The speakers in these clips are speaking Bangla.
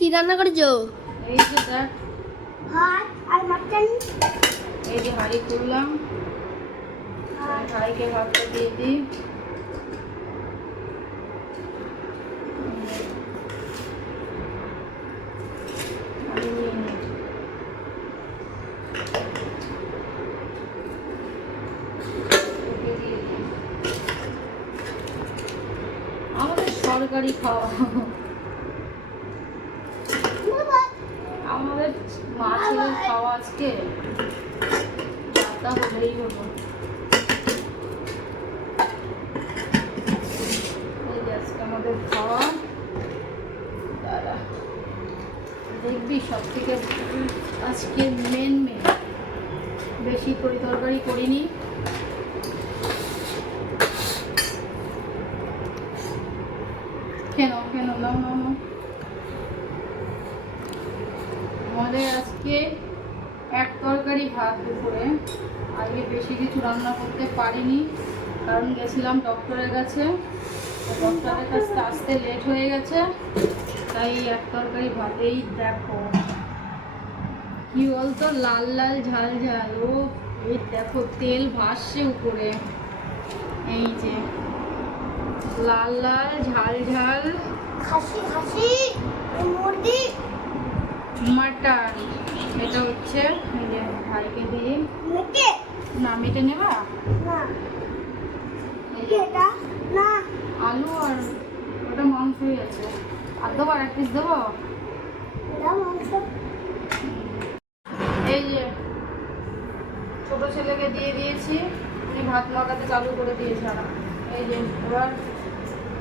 কি রান্না করেছো? এই যে দেখ, ভাত আর মাটন। এই যে হাঁড়ি খুললাম, ভাইকে ভাতটা দিয়ে দিই। আমাদের সরকারি খাওয়া, আমাদের মা ছেলের খাওয়া আজকে রাতটা হলেই হলো। এই যে আজকে আমাদের খাওয়া, দাদা দেখবি সব থেকে আজকে মেন বেশি তরকারি করিনি। কেন নাও আমাদের আজকে এক তরকারি ভাত দুপুরে। আজকে বেশি কিছু রান্না করতে পারিনি, কারণ গেছিলাম ডক্টরের কাছে, ডক্টরের কাছে আসতে লেট হয়ে গেছে, তাই এক তরকারি ভাতেই দেখো কি বলতো, লাল লাল ঝাল ঝাল। ও এই দেখো তেল ভাসছে উপরে, এই যে লাল লাল ঝাল ঝাল খাসি মুরগি মাটন। এটা হচ্ছে এই যে ভাইকে দিয়ে মেটে না, মেটে নেবা না, এটা না, আলু আর ওটা মাংসই আছে। আর দেবো, আর এক পিস দেবো। এটা মাংস। এই যে ছোট ছেলেকে দিয়ে দিয়েছি, উনি ভাত মাখাতে চালু করে দিয়েছে। এই যে এবার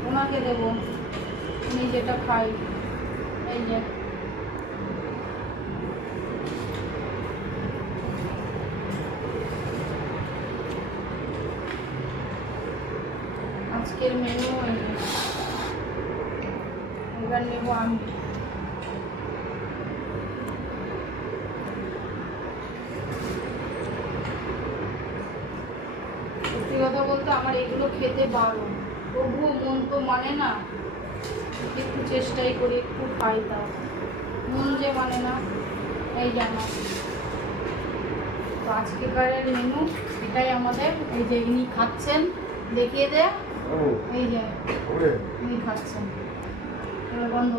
ওনাকে দেবো, উনি যেটা খাই। এই যে আজকের মেনু, এবার নেবো আমি। সত্যি কথা বলতে আমার এগুলো খেতে বারণ, তবুও মন তো মানে না, একটু চেষ্টাই করি, একটু খাই, তাও মন যে মানে না। এই যে আমার তো আজকেকারের মেনু এটাই আমাদের। এই যে ইনি খাচ্ছেন, দেখিয়ে দে। এই যে ইনি খাচ্ছেন, এবার বন্ধ।